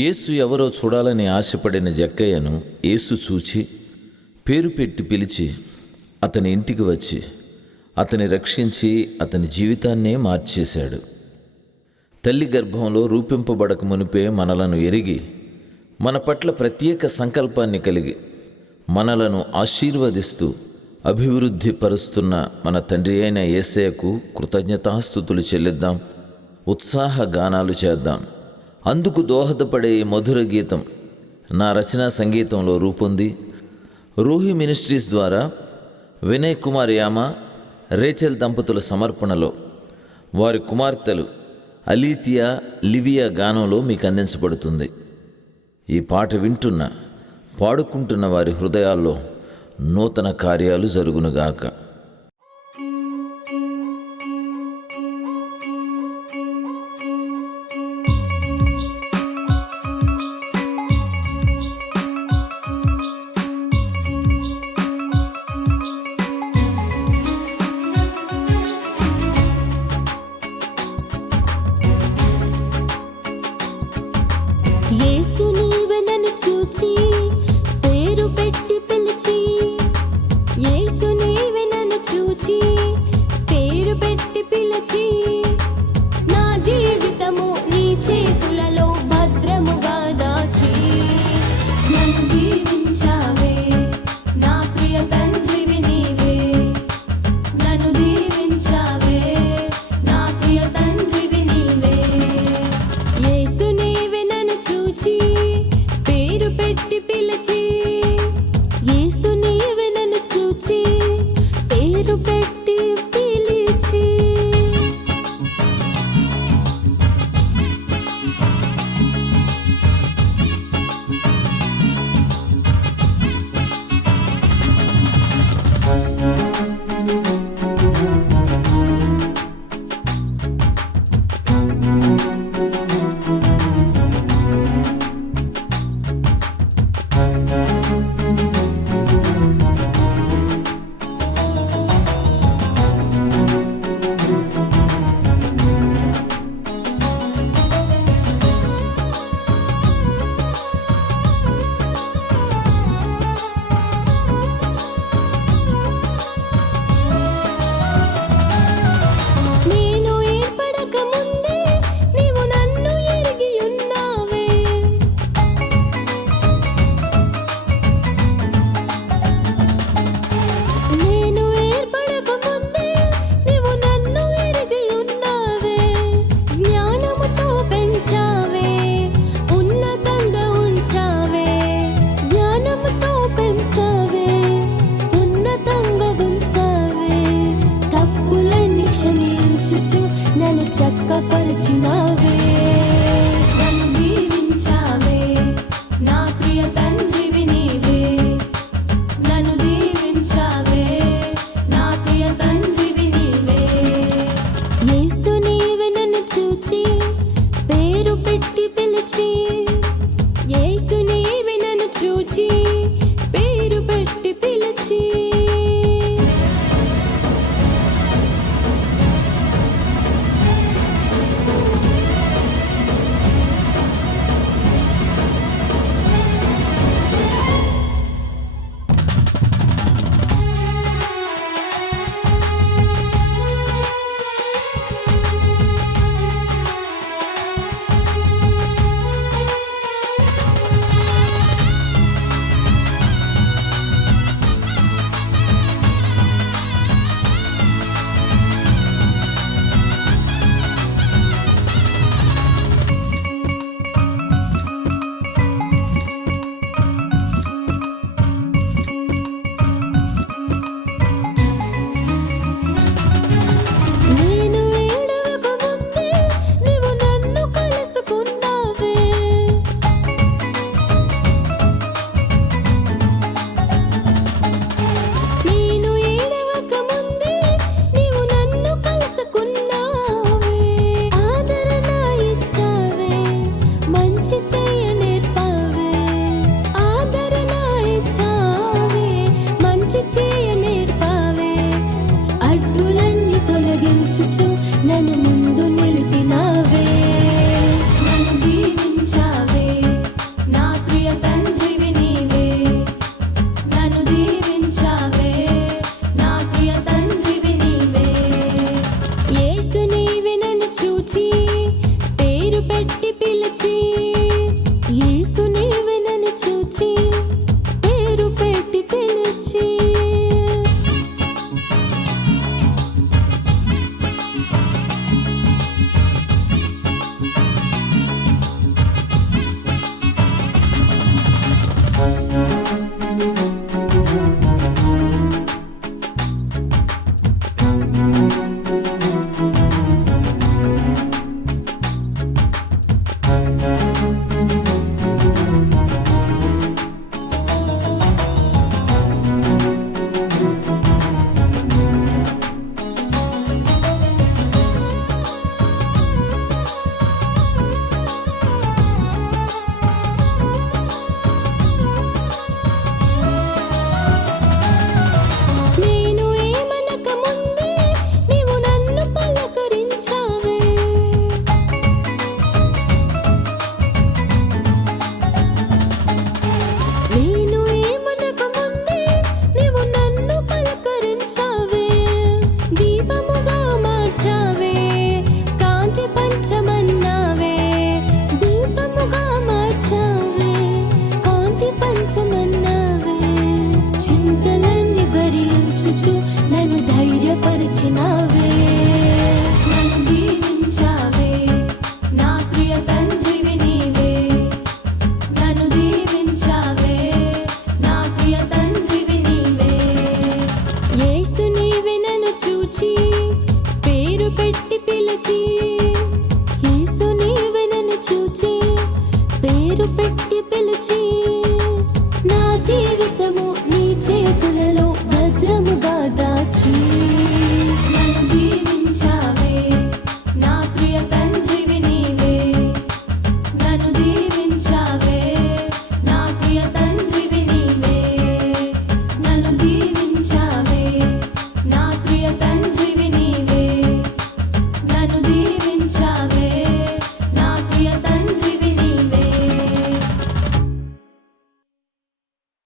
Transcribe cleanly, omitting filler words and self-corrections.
యేసు ఎవరో చూడాలని ఆశపడిన జక్కయ్యను యేసు చూచి పేరు పెట్టి పిలిచి అతని ఇంటికి వచ్చి అతని రక్షించి అతని జీవితాన్నే మార్చేశాడు. తల్లి గర్భంలో రూపింపబడక మునిపే మనలను ఎరిగి మన పట్ల ప్రత్యేక సంకల్పాన్ని కలిగి మనలను ఆశీర్వదిస్తూ అభివృద్ధి పరుస్తున్న మన తండ్రి అయిన యేసయ్యకు కృతజ్ఞతాస్తుతులు చెల్లిద్దాం, ఉత్సాహ గానాలు చేద్దాం. అందుకు దోహదపడే మధుర గీతం నా రచనా సంగీతంలో రూపొంది రూహి మినిస్ట్రీస్ ద్వారా వినయ్ కుమార్ యామ, రేచెల్ దంపతుల సమర్పణలో వారి కుమార్తెలు అలీతియా, లివియా గానంలో మీకు అందించబడుతుంది. ఈ పాట వింటున్న పాడుకుంటున్న వారి హృదయాల్లో నూతన కార్యాలు జరుగునుగాక. యేసు నీవే నన్ను చూచి పేరు పెట్టి పిలిచి, యేసు నీవే నన్ను చూచి పేరు పెట్టి పిలిచి, నా జీవితము నీ చేతులలో భద్రముగా దాచి నన్ను దీవించావే, నా ప్రియ తండ్రివి నీవే. నన్ను దీవించావే, నా ప్రియ తండ్రివి నీవే. యేసు నీవే నన్ను చూచి పేరు పెట్టి పిలిచి, యేసు నీవే నన్ను చూచి పేరు పెట్టి పిలిచి. నేను ఏర్పడక ముందే నీవు నన్ను ఎరిగి ఉన్నావే, నేను ఏర్పడక ముందే నీవు నన్ను ఎరిగి ఉన్నావే. జ్ఞానముతో పెంచావే, ఉన్నతంగా ఉంచావే. జ్ఞానముతో పెంచావే, ఉన్నతంగా ఉంచావే. తప్పులన్నీ క్షమించుచు నన్ను చక్కపరిచినావే. నన్ను దీవించావే, నా ప్రియ తండ్రివి నీవే. నన్ను దీవించావే, నా ప్రియ తండ్రివి నీవే. యేసు నీవే నన్ను చూచి పేరు పెట్టి పిలిచి, యేసు నీవే నన్ను చూచి పేరు పెట్టి పిలిచి. మార్చమా